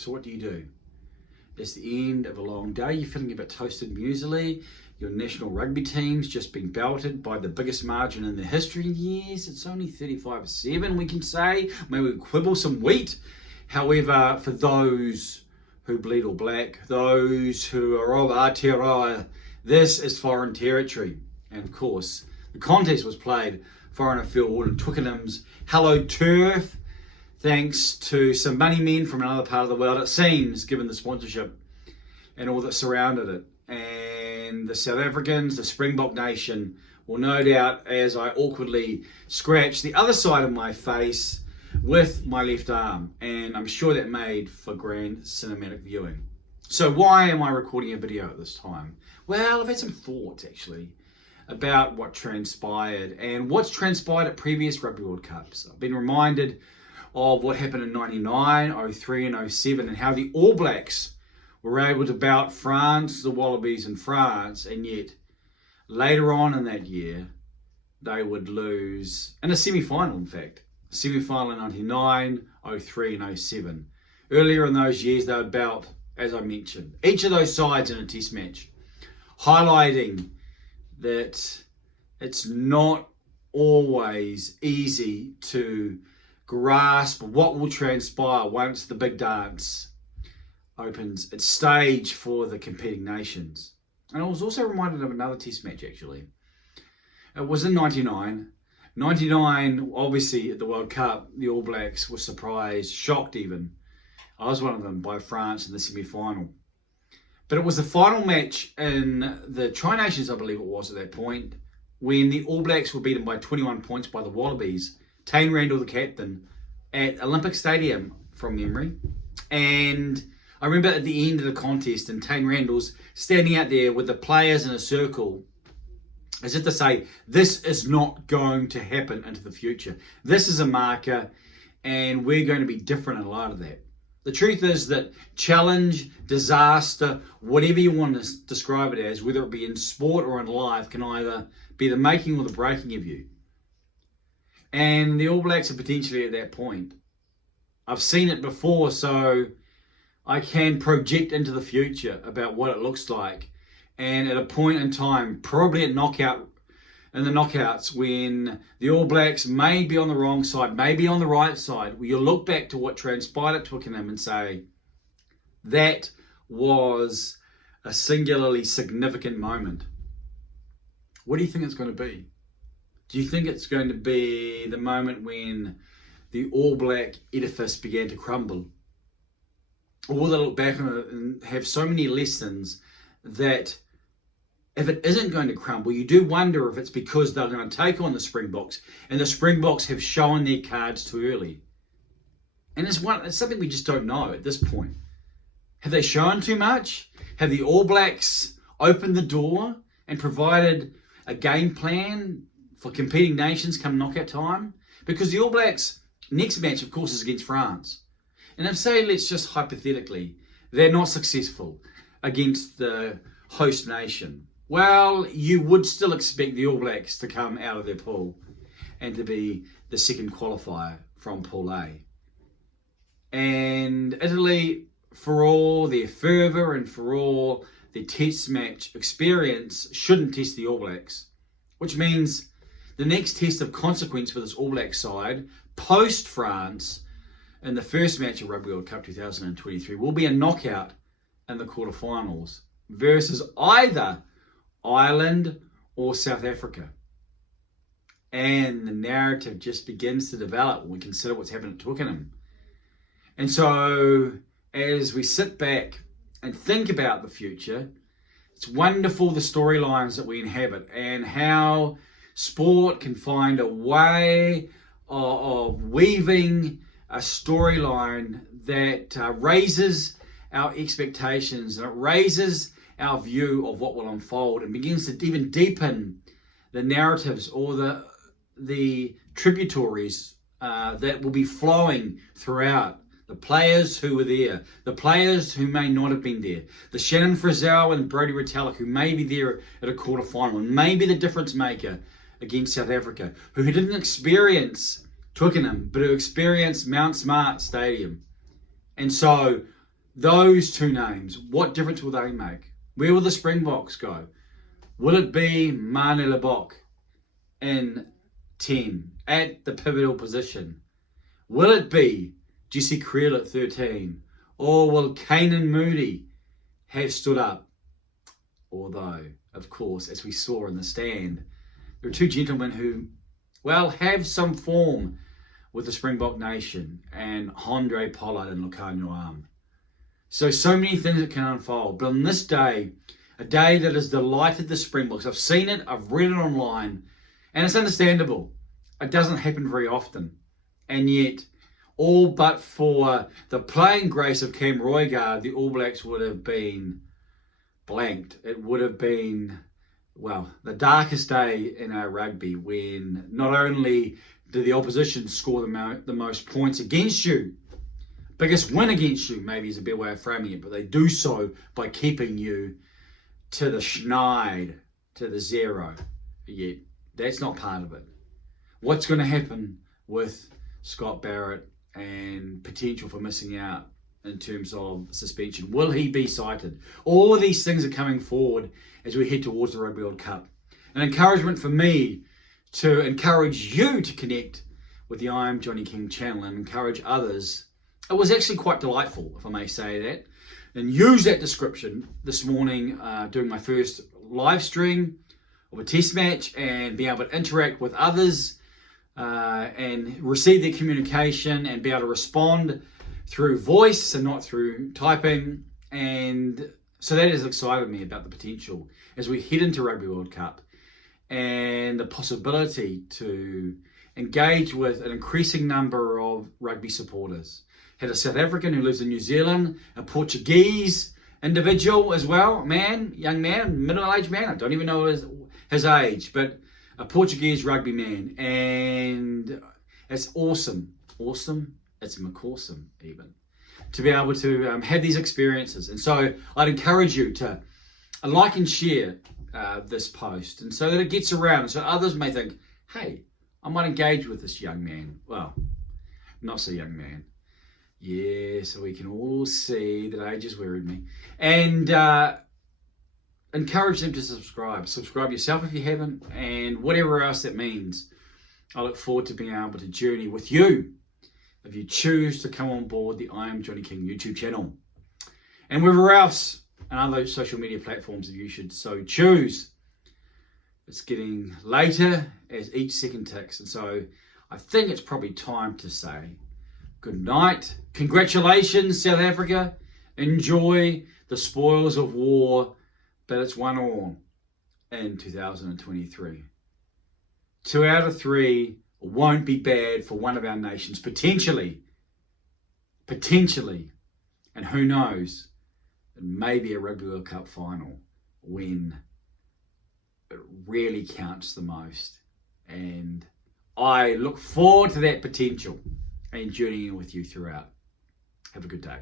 So what do? It's the end of a long day. You're feeling a bit toasted muesli. Your national rugby team's just been belted by the biggest margin in their history in years. It's only 35-7, we can say. Maybe we quibble some wheat. However, for those who bleed all black, those who are of Aotearoa, this is foreign territory. And of course, the contest was played foreign field in Twickenham's hallowed turf, thanks to some money men from another part of the world, it seems, given the sponsorship and all that surrounded it. And the South Africans, the Springbok nation, will no doubt, as I awkwardly scratch the other side of my face with my left arm. And I'm sure that made for grand cinematic viewing. So why am I recording a video at this time? Well, I've had some thoughts, actually, about what transpired and what's transpired at previous Rugby World Cups. I've been reminded of what happened in 99, 03 and 07 and how the All Blacks were able to bout France, the Wallabies in France, and yet later on in that year they would lose in a semi-final, in fact. Semi-final in 99, 03 and 07. Earlier in those years they would bout, as I mentioned, each of those sides in a test match, highlighting that it's not always easy to grasp what will transpire once the big dance opens its stage for the competing nations. And I was also reminded of another test match, actually. It was in 99. 99, obviously, at the World Cup, the All Blacks were surprised, shocked even. I was one of them, by France in the semi-final. But it was the final match in the Tri-Nations, I believe it was at that point, when the All Blacks were beaten by 21 points by the Wallabies. Tane Randall, the captain, at Olympic Stadium, from memory. And I remember at the end of the contest, and Tane Randall's standing out there with the players in a circle, as if to say, this is not going to happen into the future. This is a marker, and we're going to be different in light of that. The truth is that challenge, disaster, whatever you want to describe it as, whether it be in sport or in life, can either be the making or the breaking of you. And the All Blacks are potentially at that point. I've seen it before, so I can project into the future about what it looks like. And at a point in time, probably in the knockouts, when the All Blacks may be on the wrong side, may be on the right side, where you'll look back to what transpired at Twickenham and say, that was a singularly significant moment. What do you think it's going to be? Do you think it's going to be the moment when the All Black edifice began to crumble? Or will they look back on it and have so many lessons that if it isn't going to crumble, you do wonder if it's because they're going to take on the Springboks and the Springboks have shown their cards too early. And it's something we just don't know at this point. Have they shown too much? Have the All Blacks opened the door and provided a game plan for competing nations come knockout time? Because the All Blacks' next match, of course, is against France. And if, say, let's just hypothetically, they're not successful against the host nation, well, you would still expect the All Blacks to come out of their pool and to be the second qualifier from Pool A. And Italy, for all their fervour and for all their test match experience, shouldn't test the All Blacks. Which means the next test of consequence for this All Black side, post-France, in the first match of Rugby World Cup 2023, will be a knockout in the quarterfinals versus either Ireland or South Africa. And the narrative just begins to develop when we consider what's happened at Twickenham. And so, as we sit back and think about the future, it's wonderful the storylines that we inhabit and how sport can find a way of weaving a storyline that raises our expectations and it raises our view of what will unfold and begins to even deepen the narratives or the tributaries that will be flowing throughout. The players who were there, the players who may not have been there, the Shannon Frizzell and Brodie Retallick who may be there at a quarterfinal and may be the difference maker against South Africa, who didn't experience Twickenham, but who experienced Mount Smart Stadium. And so those two names, what difference will they make? Where will the Springboks go? Will it be Mane Lebok in 10 at the pivotal position? Will it be Jesse Creel at 13? Or will Kanan Moody have stood up? Although, of course, as we saw in the stand, there are two gentlemen who, well, have some form with the Springbok Nation, and Andre Pollard and Lucanio Arm. So many things that can unfold. But on this day, a day that has delighted the Springboks, I've seen it, I've read it online, and it's understandable. It doesn't happen very often. And yet, all but for the playing grace of Cam Roigard, the All Blacks would have been blanked. It would have been, well, the darkest day in our rugby, when not only did the opposition score the most points against you, biggest win against you, maybe is a better way of framing it, but they do so by keeping you to the schneid, to the zero. Yet, that's not part of it. What's going to happen with Scott Barrett and potential for missing out in terms of suspension? Will he be cited? All of these things are coming forward as we head towards the Rugby World Cup. An encouragement for me to encourage you to connect with the I Am Johnny King channel and encourage others. It was actually quite delightful, if I may say that, and use that description this morning doing my first live stream of a test match and be able to interact with others and receive their communication and be able to respond through voice and not through typing. And so that has excited me about the potential as we head into Rugby World Cup and the possibility to engage with an increasing number of rugby supporters. Had a South African who lives in New Zealand, a Portuguese individual as well, young man, middle-aged man, I don't even know his age, but a Portuguese rugby man, and it's awesome, it's McAwesome even, to be able to have these experiences. And so I'd encourage you to like and share this post, and so that it gets around, so others may think, hey, I might engage with this young man. Well, not so young man. Yeah, so we can all see that age has wearied me. And encourage them to subscribe. Subscribe yourself if you haven't, and whatever else that means. I look forward to being able to journey with you if you choose to come on board the I Am Johnny King YouTube channel. And wherever else, and other social media platforms if you should so choose. It's getting later as each second ticks, and so I think it's probably time to say good night. Congratulations, South Africa. Enjoy the spoils of war, but it's 1-1 in 2023. 2 out of 3 won't be bad for one of our nations, potentially. And who knows, it may be a Rugby World Cup final when it really counts the most. And I look forward to that potential and journeying with you throughout. Have a good day.